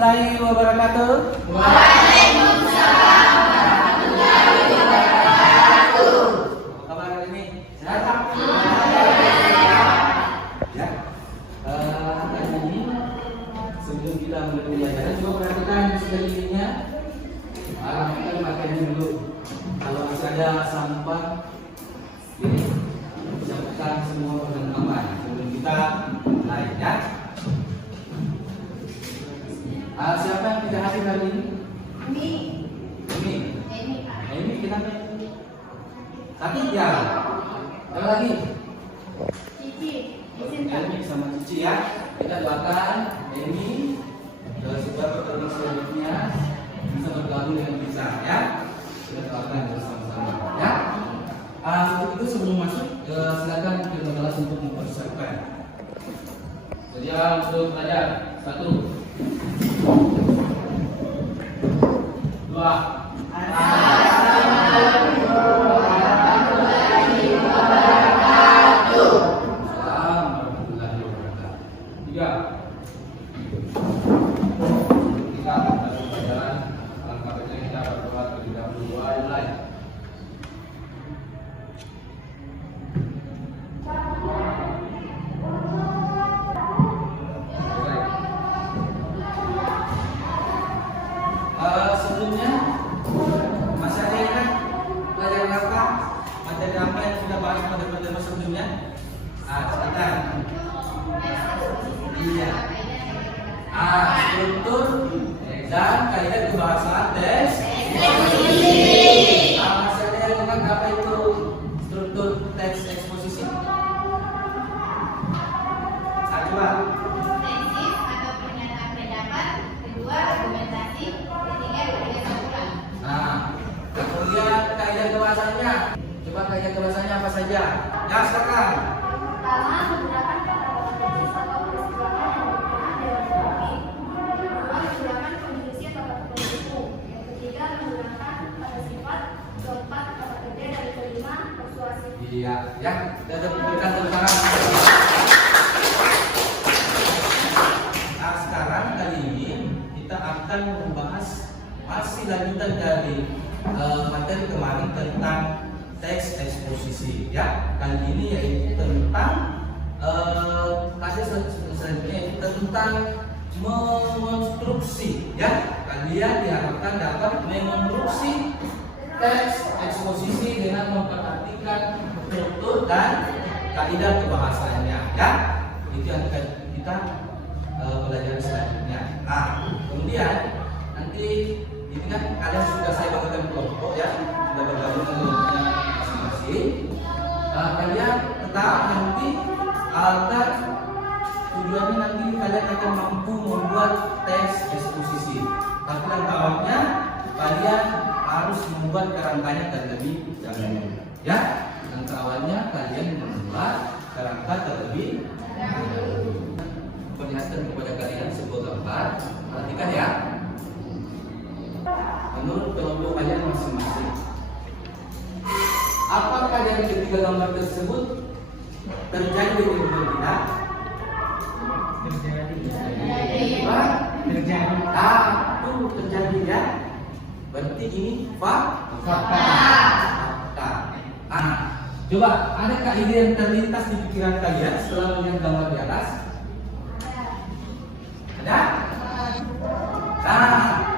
warahmatullahi wabarakatuh. Waalaikumsalam warahmatullahi wabarakatuh. Apa kabar hari ini? Sehat? Ya. Hari ini sebelum kita mulai pelajaran, coba perhatikan sekelilingnya. Kita pakainya dulu. Kalau masih ada sampah, ini siapkan semua perlengkapan sebelum kita mulai ya. Siapa yang tidak hadir hari ini? Ini kenapa? Sakit ya? Ada lagi? Ini sama Cici ya. Kita doakan ini supaya pertemuan selanjutnya bisa bergabung dengan bisa ya. Kita doakan bersama-sama ya. Untuk itu sebelum masuk silakan kita kelas untuk mempersiapkan. Jadi untuk belajar 1, 2. Assalamualaikum warahmatullahi wabarakatuh. Assalamualaikum warahmatullahi wabarakatuh. 3. Kita dalam pelajaran langkah baca kita berdoa terlebih dahulu. Mulai. Sebelumnya masih ada yang pelajaran apa? Materi apa yang sudah bahas pada pertemuan sebelumnya? Sebentar. Iya. Struktur dan kaidah kebahasaan tes. Masih ada yang ingat apa itu struktur teks eksposisi? Coba. Tesis atau pernyataan pendapat, kedua argumentasi, ketiga kebiasaan. Kemudian kaidah kebahasaannya. Coba kaidah kebahasaannya apa saja? Ya, silakan. Pertama, menggunakan kata-kata tesis atau kesimpulan yang berkenaan dengan topik. Kedua, menggunakan konjungsi atau kata penghubung. Yang ketiga, menggunakan kata sifat. Keempat, kata kerja, dan kelima, persuasif. Iya, ya. Kita berikan tepuk tangan. Sekarang kali ini kita akan membahas masih lanjutan dari materi kemarin tentang teks eksposisi ya. Kali ini yaitu tentang selanjutnya yaitu tentang mengonstruksi ya. Kalian diharapkan dapat mengonstruksi teks eksposisi dengan memperhatikan struktur dan kaidah kebahasaannya ya. Itu yang kita pelajaran selanjutnya. Kemudian nanti ini kan kalian sudah saya bagikan kelompok ya, sudah bergabung dengan kelompoknya masing-masing. Kalian tetap nanti agar tujuannya nanti kalian akan mampu membuat teks eksposisi. Tapi langkah awalnya kalian harus membuat kerangkanya terlebih dahulu. Ya, langkah awalnya kalian membuat kerangka terlebih dahulu. Perlihatkan kepada kalian sebuah gambar. Perhatikan ya. Menurut kelompok kalian masing-masing, apakah dari ketiga gambar tersebut terjadi dengan berbeda? Terjadi. Itu terjadi ya. Berarti ini fakta. Coba, adakah ide yang terlintas di pikiran kalian setelah melihat gambar di atas? Ada?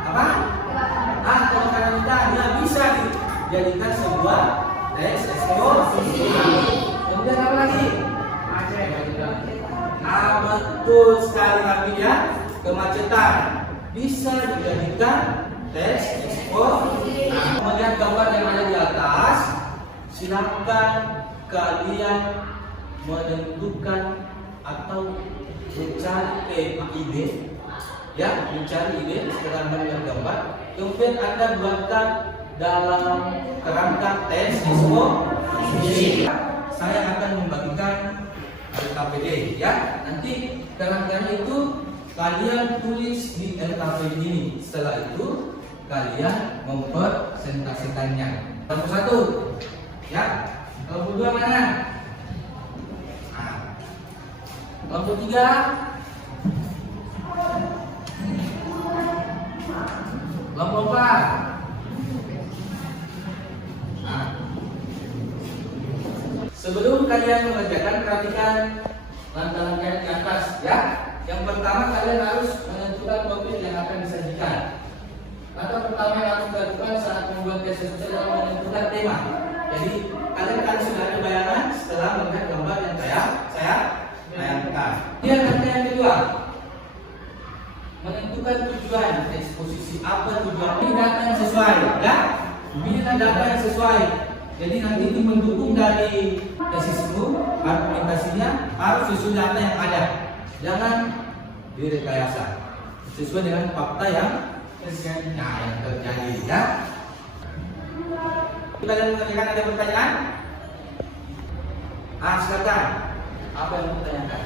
Apa? Kalau kalian tidak bisa dijadikan sebuah teks eksposisi. Kemudian apa lagi? Betul sekali lagi ya. Kemacetan bisa dijadikan teks eksposisi. Melihat gambar yang ada di atas, silakan kalian menentukan atau mencari ide ya, mencari ide setelah melihat gambar, kemudian Anda buatkan dalam kerangka teks eksposisi. Saya akan membagikan LKPD ya. Nanti kerangkanya itu kalian tulis di LKPD ini. Setelah itu kalian mempresentasikannya. Kelompok 1 ya. Kelompok 2 mana? Kelompok 3 Nah, sebelum kalian mengerjakan, perhatikan langkah-langkah di atas ya. Yang pertama, kalian harus menentukan topik yang akan disajikan. Atau pertama yang harus dilakukan saat membuat tes adalah menentukan tema. Jadi kalian sudah ada bayangan setelah melihat gambar yang saya bayangkan. Yang kedua, menentukan tujuan eksposisi. Apa tujuan? Pilih data yang sesuai, ya. Pilih data yang sesuai. Jadi nanti itu mendukung dari tesismu, argumentasinya harus sesuai data yang ada. Jangan direkayasa. Sesuai dengan fakta yang terjadi, ya. Kalian mengerjakan, ada pertanyaan? Silakan. Apa yang mau ditanyakan?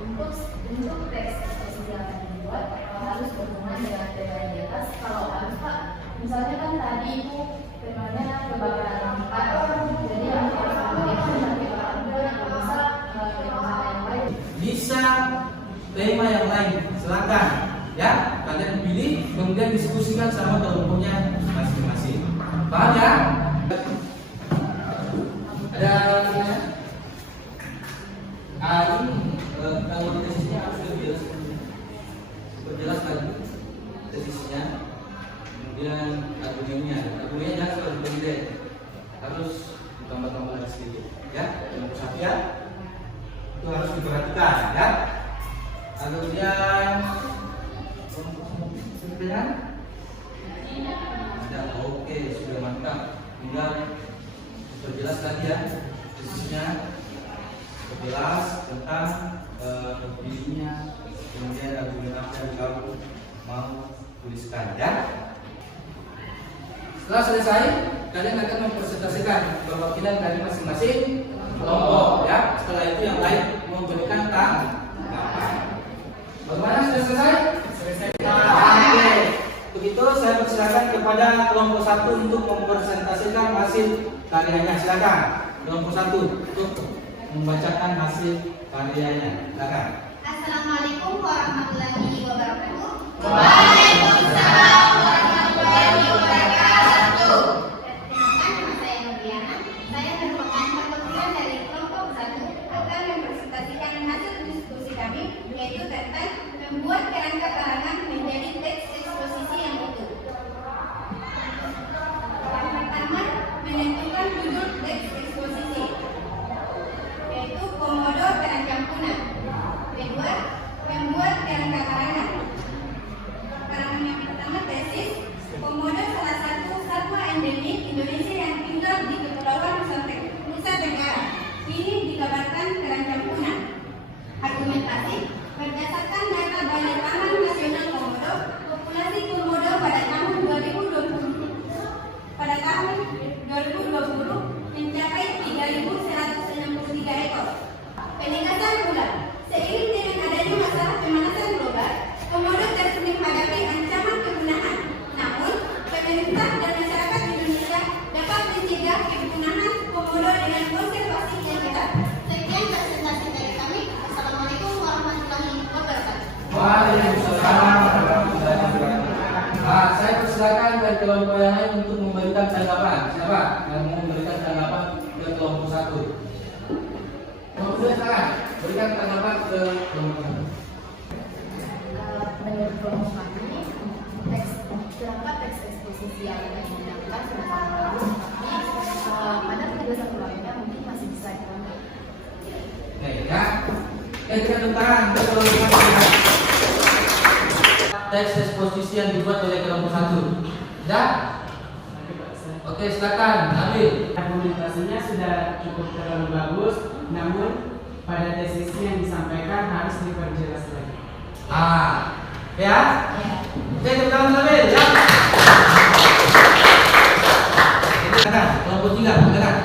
Untuk teks eksposisi yang akan dibuat harus berhubungan dengan tema yang di atas. Kalau harus Pak, misalnya kan tadi itu temanya kebakaran atau jadi harus mengenai tema yang lain. Bisa tema yang lain, silakan ya. Kalian pilih, kemudian diskusikan sama kelompoknya masing-masing. Paham ya? Ada pertanyaan? Kalau di tesisnya harus diperjelas lagi tesisnya, kemudian argumennya jangan selalu berbeda, harus ditambah-tambah lagi sedikit, ya. Yang Safia itu harus diperhatikan, ya. Kemudian sudah oke, sudah mantap. Tinggal diperjelas lagi ya tesisnya. Jelas tentang dirinya, kemudian argumentasi yang kamu mau tuliskan, ya. Setelah selesai, kalian akan mempresentasikan perwakilan dari masing-masing kelompok, ya. Setelah itu yang lain memberikan tanggapan. Bagaimana, sudah selesai? Selesai. Oke. Begitu saya persilakan kepada kelompok 1 untuk mempresentasikan hasil karyanya. Silakan kelompok 1 untuk membacakan hasil karyanya. Silakan. Assalamualaikum warahmatullahi wabarakatuh. Waalaikumsalam warahmatullahi wabarakatuh. Perkenalkan, nama saya Nurdiana. Saya merupakan perwakilan dari kelompok 1 akan mempresentasikan hasil diskusi kami, yaitu tentang membuat kerangka karangan menjadi teks eksposisi yang utuh. Yang pertama, menentukan judul teks eksposisi, yaitu Komodo Terancam Punah. Kedua, membuat kerangka karangan. Karangan yang pertama, tesis Komodo salah satu satwa endemik Indonesia yang tinggal di Kepulauan Nusa Tenggara. Ini dikabarkan terancam punah. Argumentasi, berdasarkan data Balai Taman Nasional Komodo, populasi komodo pada tahun 2020 mencapai 3.163 ekor. Penegasan pula, seiring dengan adanya masalah pemanasan global, komodo terus menghadapi ancaman kepunahan. Namun, pemerintah dan masyarakat Indonesia dapat mencegah kepunahan komodo dengan konservasi yang ketat. Sekian presentasi dari kami. Assalamualaikum warahmatullahi wabarakatuh. Waalaikumsalam warahmatullahi wabarakatuh. Saya persilakan dari kelompok yang lain untuk memberikan tanggapan. Siapa yang mau memberikan tanggapan ke kelompok 1? Kemudian silakan berikan tanggapan ke kelompok 1. Menurut kelompok kami, kenapa teks eksposisi yang akan digunakan sudah sangat bagus, tapi ada tiga satu lainnya mungkin masih bisa dibantu. Ya, kita tentang kelompok 1. Teks eksposisi yang dibuat oleh kelompok 1. Ya? Oke, silakan, Nabil. Argumentasinya sudah cukup terlalu bagus, namun pada tesisnya yang disampaikan harus diperjelas lagi. Ya? Oke, tepuk tangan Nabil, ya. Silakan, kelompok 3, silakan.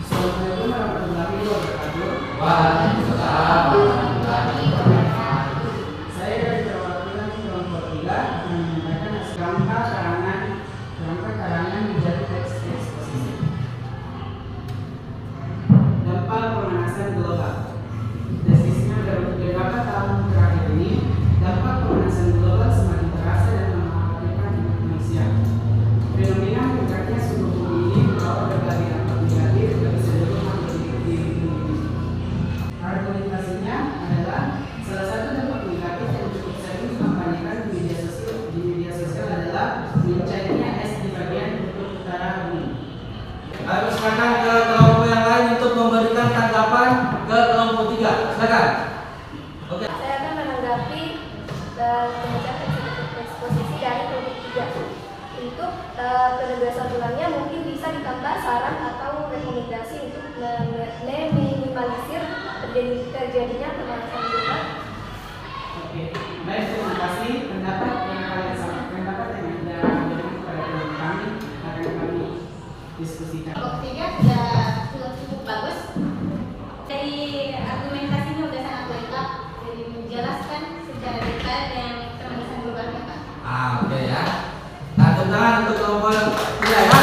Assalamualaikum warahmatullahi wabarakatuh. Waalaikumsalam warahmatullahi wabarakatuh. Saya dari perwakilan kelompok 3 menyampaikan kerangka karangan menjadi teks eksposisi. Dampak pemanasan global. Tesisnya beberapa tahun terakhir ini, dampak pembacaan teks eksposisi dari kelompok 3. Untuk penegasan ulangnya mungkin bisa ditambah saran atau rekomendasi untuk meminimalisir terjadinya pemanasan global. Oke, baik, terima kasih. Pendapat yang kalian sampaikan, pendapat yang Anda berikan kepada teman kami akan kami diskusikan. Kelompok 3 sudah cukup bagus. Dari argumentasinya sudah sangat lengkap, jadi menjelaskan secara detail yang pemanasan global Pak. Oke ya. Nah, tepuk tangan untuk kelompok 3 ya.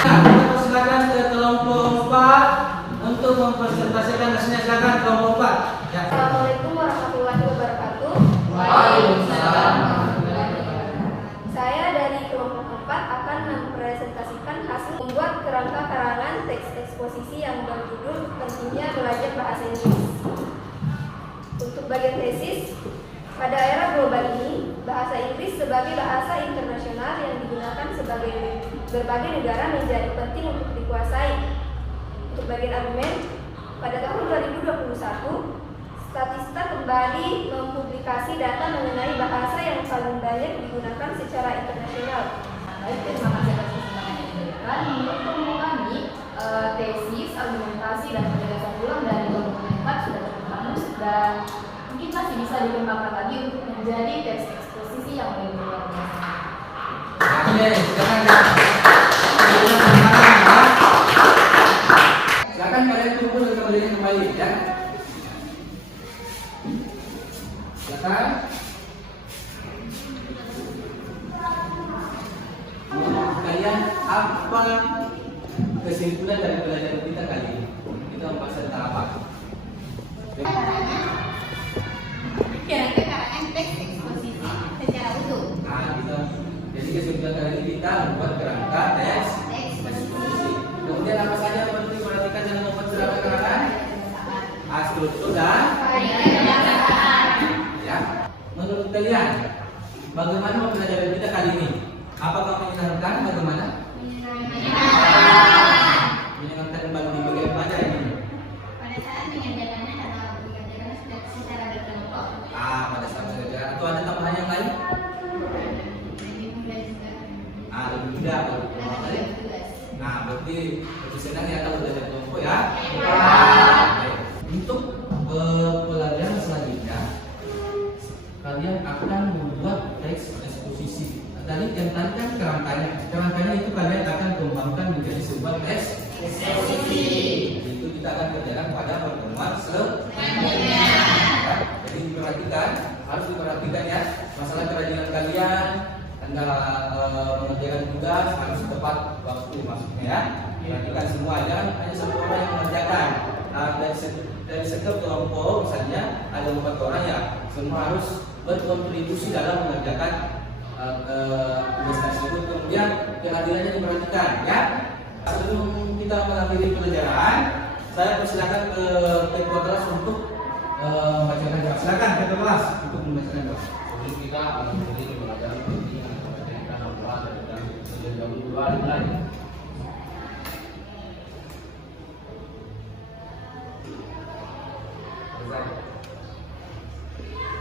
Nah, kita persilakan ke kelompok 4 untuk mempresentasikan hasilnya. Silakan kelompok 4. Ya. Assalamualaikum warahmatullahi wabarakatuh. Waalaikumsalam. Saya dari kelompok 4 akan mempresentasikan hasil membuat kerangka karangan teks eksposisi yang berjudul Pentingnya Belajar Bahasa Inggris. Untuk bagian tesis, pada era global ini, bahasa Inggris sebagai bahasa internasional yang digunakan sebagai berbagai negara menjadi penting untuk dikuasai. Untuk bagian argumen, pada tahun 2021, Statista kembali mempublikasi data mengenai bahasa yang paling banyak digunakan secara internasional. Baik, terima kasih atas kesempatan yang diberikan. Menurut kelompok kami, tesis, argumentasi, dan penjelasan ulang dari kelompok 4 sudah terbangun dan mungkin masih bisa dikembangkan lagi untuk menjadi teks eksposisi yang lebih luar biasa. Oke, silakan ya. Silakan kalian tunggu dan kembali ya. Silakan. Menurut kalian apa kesimpulan dari pelajaran kita kali ini? Kita membahas tentang apa? Kerangka karangan teks eksposisi secara utuh. Jadi kesimpulan kali ini kita membuat kerangka teks eksposisi. Kemudian apa saja perlu diperhatikan dalam membuat kerangka karangan? Struktur dan ya. Menurut kalian, bagaimana pembelajaran kita kali ini? Apakah menyenangkan? Bagaimana? Menyenangkan bagi bagian mana ini? Pada saat mengerjakannya atau mengerjakannya secara berkelompok. Pada saat mengerjakan. Atau ada tambahan yang lain? Lebih mudah. Berarti lebih senang ya kalau belajar kelompok ya. Untuk pelajaran selanjutnya, kalian akan membuat teks eksposisi. Tadi yang tadi kan kerangkanya itu kalian akan kembangkan menjadi sebuah teks eksposisi. Itu kita akan kerjakan pada pertemuan selanjutnya. Jadi harus diperhatikan ya masalah kerajinan kalian. Anda mengerjakan tugas harus tepat waktu maksudnya ya. Perhatikan semua, jangan hanya satu orang yang mengerjakan. Dari setiap kelompok misalnya ada 4 orang ya, semua harus berkontribusi dalam mengerjakan tugas tersebut. Kemudian kehadirannya diperhatikan ya. Sebelum kita mengakhiri pelajaran, saya persilakan ke ketua kelas untuk membacakan jawab. Silakan ketua kelas untuk membacakan jawab. Jadi kita akan menjadi pelajaran penting yang memberikan apa dan sejauh dua lagi.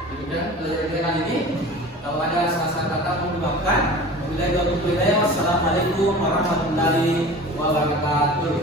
Demikian pelajaran kali ini. Kalau ada salah-salah kata mohon dimaafkan. Wassalamualaikum warahmatullahi wabarakatuh.